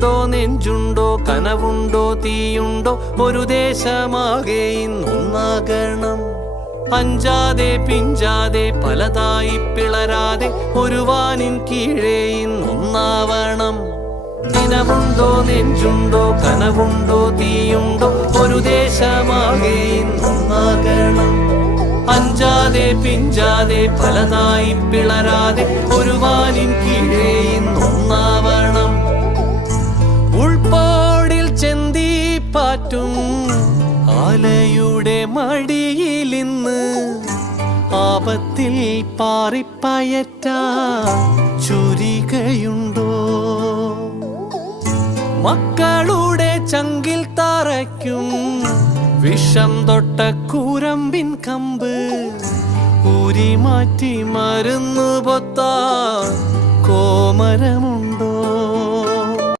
ദിനമുണ്ടോ നെഞ്ചുണ്ടോ കനവുണ്ടോ തീയുണ്ടോ ഒരു ദേശമാകെ ഇന്നൊന്നാകണം. അഞ്ചാതെ പിഞ്ചാതെ പലതായി പിളരാതെ ഒരു വാനിൻ കീഴേ ഇന്നൊന്നാവണം. ദിനമുണ്ടോ നെഞ്ചുണ്ടോ കനവുണ്ടോ തീയുണ്ടോ ഒരു ദേശമാകെ ഇന്നൊന്നാകണം. അഞ്ചാതെ പിഞ്ചാതെ പലതായി പിളരാതെ ഒരു വാനിൻ കീഴേ ഇന്നൊന്നാവണം. ഉൾപ്പാടിൽ ചെന്തിപ്പാറ്റും ആലയുടെ മടിയിലിന്ന് ആപത്തിൽ പാറിപ്പയറ്റാൻ ചുരികയുണ്ടോ? മക്കളുടെ ചങ്കിൽ തറയ്ക്കും വിഷം തൊട്ട കൂരമ്പിൻ കമ്പ് ഊരി മാറ്റി മരുന്നു പൊത്താൻ കോമരമുണ്ടോ?